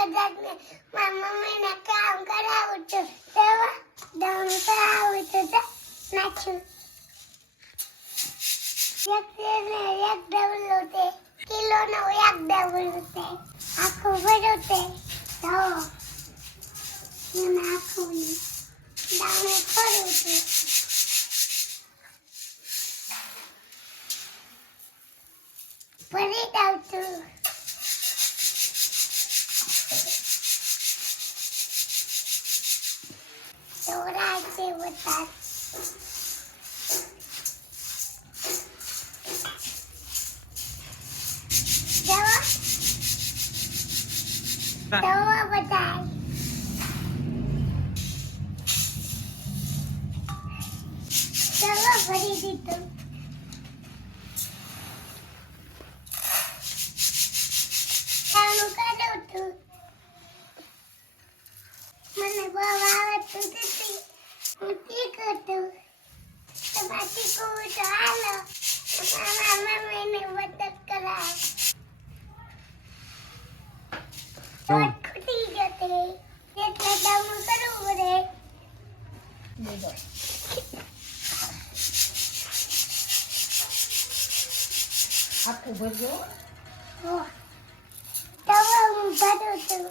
બધાને મારા મમ્મીને કામ કરાવું છું તેવા દમ કરાવું છું તો નાખું એક ડબલું તે કિલોનો એક ડબલું તે આખું ભર્યું તે તો નાખું દાણે ખોરું છું ભરી દઉં છું ચોરા છે બધા દવા બધા દવા ભરી દીધું કામ કરું છું મને બહુ આવડતું નથી હું શીખું છું તમારે શીખવું તો હાલો મારા મમ્મીને મદદ કરાવ ચોટ ખૂટી જતી એટલે દમ કરવું પડે આખું ભરજો દવા હું ભરું છું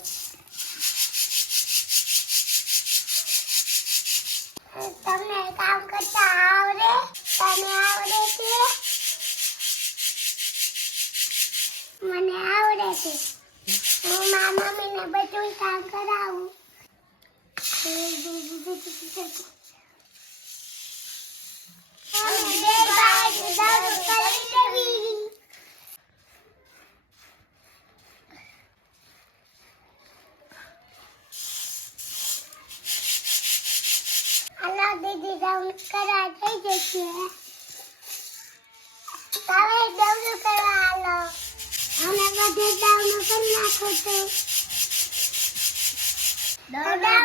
તમને કામ કરતા આવડે તને આવડે છે મને આવડે છે હું મારા મમ્મીને બધું કામ કરાવું બે બાજુ દરું કરી દેવી હાલો દીદી રાઉન્ડ કરા થઈ જશે તમે દરું કરવા હાલો અને બધે ડાઉન કરી નાખો તો દોડા